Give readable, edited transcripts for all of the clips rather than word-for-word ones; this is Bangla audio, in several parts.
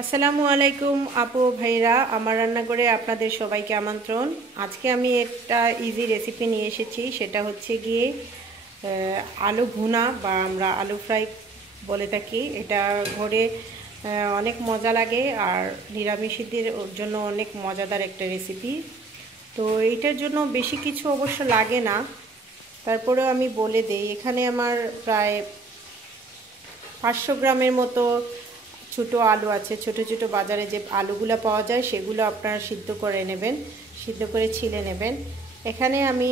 আসসালামু আলাইকুম আপু ভাইরা, আমার রান্নাঘরে আপনাদের সবাইকে আমন্ত্রণ। আজকে আমি একটা ইজি রেসিপি নিয়ে এসেছি, সেটা হচ্ছে গিয়ে আলু ভুনা বা আমরা আলু ফ্রাই বলে থাকি। এটা ঘরে অনেক মজা লাগে আর নিরামিষীদের জন্য অনেক মজাদার একটা রেসিপি। তো এইটার জন্য বেশি কিছু অবশ্য লাগে না, তারপরেও আমি বলে দেই। এখানে আমার প্রায় 500 গ্রামের মতো ছোটো আলু আছে। ছোটো ছোটো বাজারে যে আলুগুলো পাওয়া যায় সেগুলো আপনারা সিদ্ধ করে নেবেন, সিদ্ধ করে ছিলে নেবেন। এখানে আমি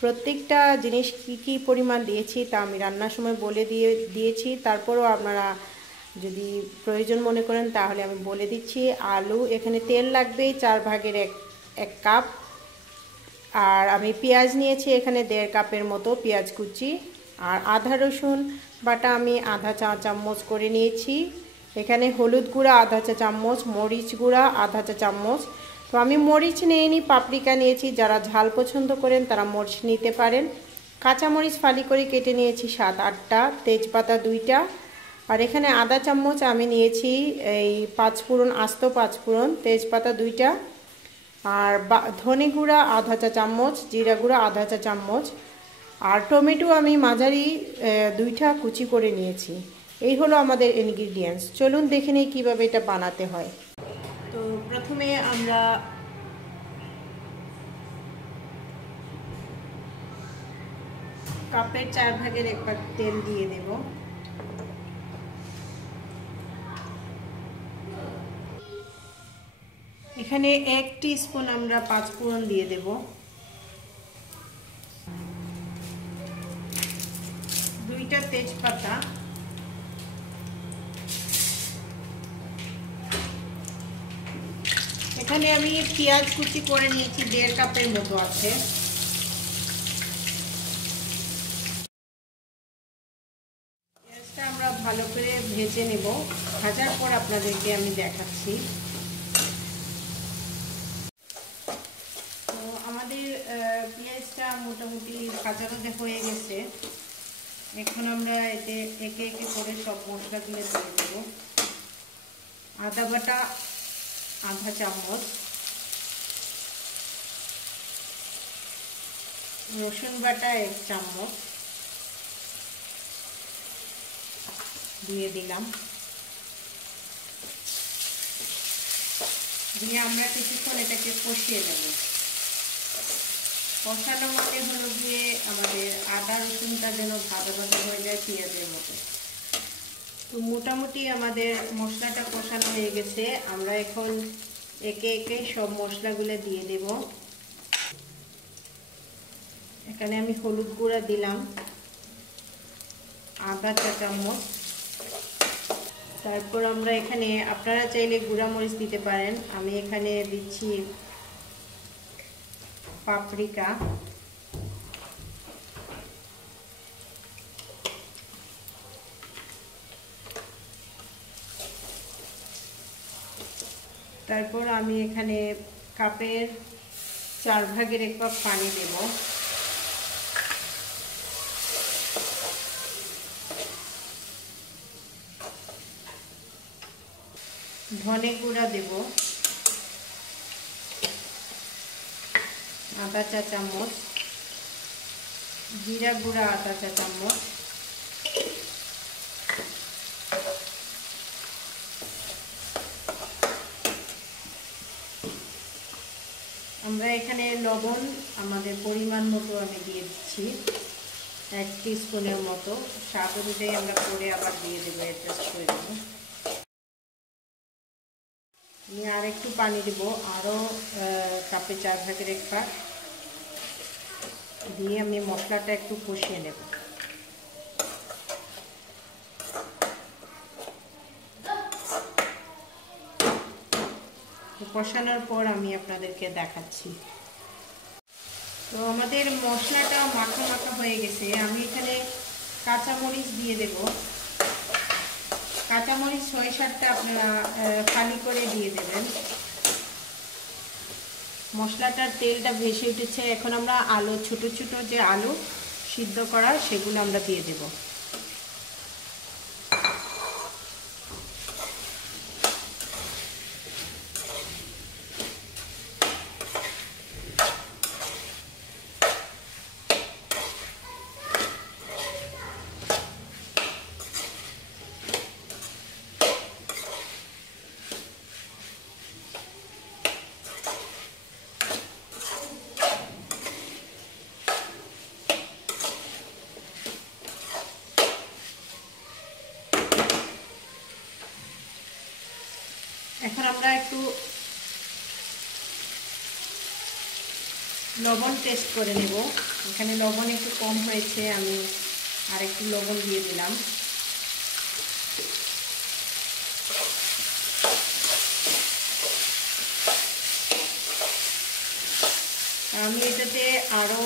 প্রত্যেকটা জিনিস কি পরিমাণ দিয়েছি তা আমি রান্নার সময় বলে দিয়েছি। তারপরও আপনারা যদি প্রয়োজন মনে করেন তাহলে আমি বলে দিচ্ছি। আলু এখানে তেল লাগবে 4 ভাগের এক কাপ। আর আমি পেঁয়াজ নিয়েছি এখানে 1.5 কাপের মতো পেঁয়াজ কুচি। আর আদা রসুন বাটা আমি আধা চা চামচ করে নিয়েছি। এখানে হলুদ গুঁড়া আধা চা চামচ, মরিচ গুঁড়া আধা চা চামচ। তো আমি মরিচ নিইনি, পাপরিকা নিয়েছি। যারা ঝাল পছন্দ করেন তারা মরিচ নিতে পারেন। কাঁচামরিচ ফালি করে কেটে নিয়েছি 7-8টা, তেজপাতা 2টা। আর এখানে আধা চামচ আমি নিয়েছি এই 5 ফোড়ন, আস্ত 5 ফোড়ন, তেজপাতা 2টা। আর ধনে গুঁড়া আধা চা চামচ, জিরা গুঁড়া আধা চা চামচ। আর টমেটো আমি মাঝারি 2টা কুচি করে নিয়েছি। এই হলো আমাদের ইনগ্রিডিয়েন্টস। চলুন দেখে নিই কীভাবে এটা বানাতে হয়। তো প্রথমে আমরা কাপের 4 ভাগের 1 ভাগ তেল দিয়ে দেব। এখানে 1 টিস্পুন আমরা 5 ফোড়ন দিয়ে দেব, 2টা তেজপাতা, এখানে আমি পেঁয়াজ কুচি করে নিয়েছি 1.5 কাপের মতো আছে। পেঁয়াজটা আমরা ভালো করে ভেজে নেব, ভাজার পর আপনাদেরকে আমি দেখাচ্ছি। তো আমাদের পেঁয়াজটা মোটামুটি ভাজানো হয়ে গেছে। এখন আমরা এতে একে একে করে সব মশলাগুলো দিয়ে দেব। আদা বাটা আধা চামচ, রসুন বাটা 1 চামচ দিয়ে দিলাম। দিয়ে আমরা কিছুক্ষণ এটাকে কষিয়ে নেব। কষানো মানে হলো গিয়ে আমাদের আদা রসুনটা যেন ভাজা ভাজা হয়ে যায় পেঁয়াজের মতো। তো মোটামুটি আমাদের মশলাটা কষানো হয়ে গেছে। আমরা এখন একে একে সব মশলাগুলো দিয়ে দেব। এখানে আমি হলুদ গুঁড়া দিলাম আধা চা চামচ। তারপর আমরা এখানে, আপনারা চাইলে গুঁড়া মরিচ দিতে পারেন, আমি এখানে দিচ্ছি পাপরিকা। তারপর আমি এখানে কাপের 4 ভাগের 1 কাপ পানি দেব। ধনে গুঁড়া দেব আধা চা চামচ, জিরা গুঁড়া আধা চা চামচ, আমরা এখানে লবণ আমাদের পরিমাণ মতো আমি দিয়ে দিচ্ছি 1 টিস্পুনের মতো। স্বাদ অনুযায়ী আমরা পরে আবার দিয়ে দেবো, অ্যাডজাস্ট করে দেবো। আমি আর একটু পানি দেব, আরও কাপে 4 ভাগের 1 কাপ দিয়ে আমি মশলাটা একটু কষিয়ে নেব। কষানোর পর আমি আপনাদেরকে দেখাচ্ছি। তো আমাদের মশলাটা মাখা মাখা হয়ে গেছে। আমি এখানে কাঁচামরিচ দিয়ে দেব। কাঁচামরিচ 6-7টা আপনারা ফালি করে দিয়ে দেবেন। মশলাটার তেলটা ভেসে উঠেছে। এখন আমরা আলু, ছোট ছোট যে আলু সিদ্ধ করা, সেগুলো আমরা দিয়ে দেব। এখন আমরা একটু লবণ টেস্ট করে নেব। এখানে লবণ একটু কম হয়েছে, আমি আর একটু লবণ দিয়ে দিলাম। আমি এটাতে আরও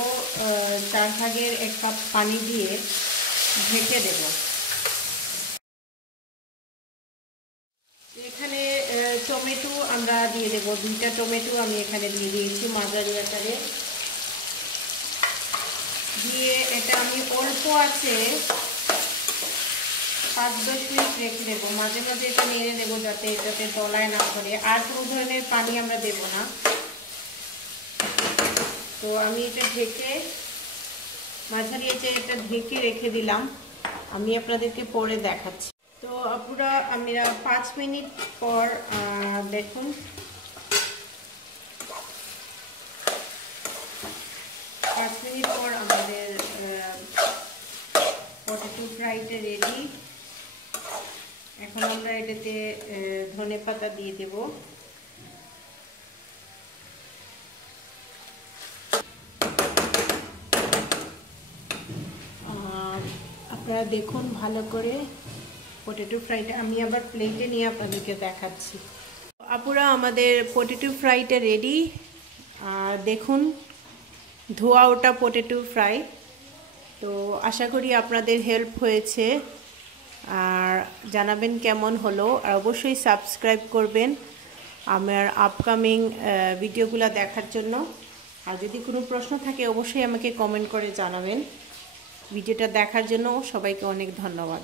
4 ভাগের 1 কাপ পানি দিয়ে ঢেকে দেব। এখানে টমেটো আমরা দিয়ে দেব, 2টা টমেটো আমি এখানে দিয়ে দিয়েছি মাঝারি আকারে। দিয়ে এটা আমি অল্প আছে 5-10 মিনিট রেখে দেবো। মাঝে মাঝে এটা নেড়ে দেবো যাতে এটাতে তলায় না ধরে। আর কোনো ধরনের পানি আমরা দেব না। তো আমি এটা ঢেকে মাঝারি এটা ঢেকে রেখে দিলাম। আমি আপনাদেরকে পরে দেখাচ্ছি। তো আমরা 5 মিনিট পর দেখুন, আমাদের পটেটো ফ্রাইটা রেডি। এখন আমরা এটাতে ধনেপাতা দিয়ে দেব। আপনারা দেখুন ভালো করে পটেটো ফ্রাইটা। আমি আবার প্লেটে নিয়ে আপনাদেরকে দেখাচ্ছি। আপুরা, আমাদের পটেটো ফ্রাইটা রেডি। দেখুন ধোয়া ওটা পটেটো ফ্রাই। তো আশা করি আপনাদের হেল্প হয়েছে, আর জানাবেন কেমন হলো। আর অবশ্যই সাবস্ক্রাইব করবেন আমার আপকামিং ভিডিওগুলো দেখার জন্য। আর যদি কোনো প্রশ্ন থাকে অবশ্যই আমাকে কমেন্ট করে জানাবেন। ভিডিওটা দেখার জন্য সবাইকে অনেক ধন্যবাদ।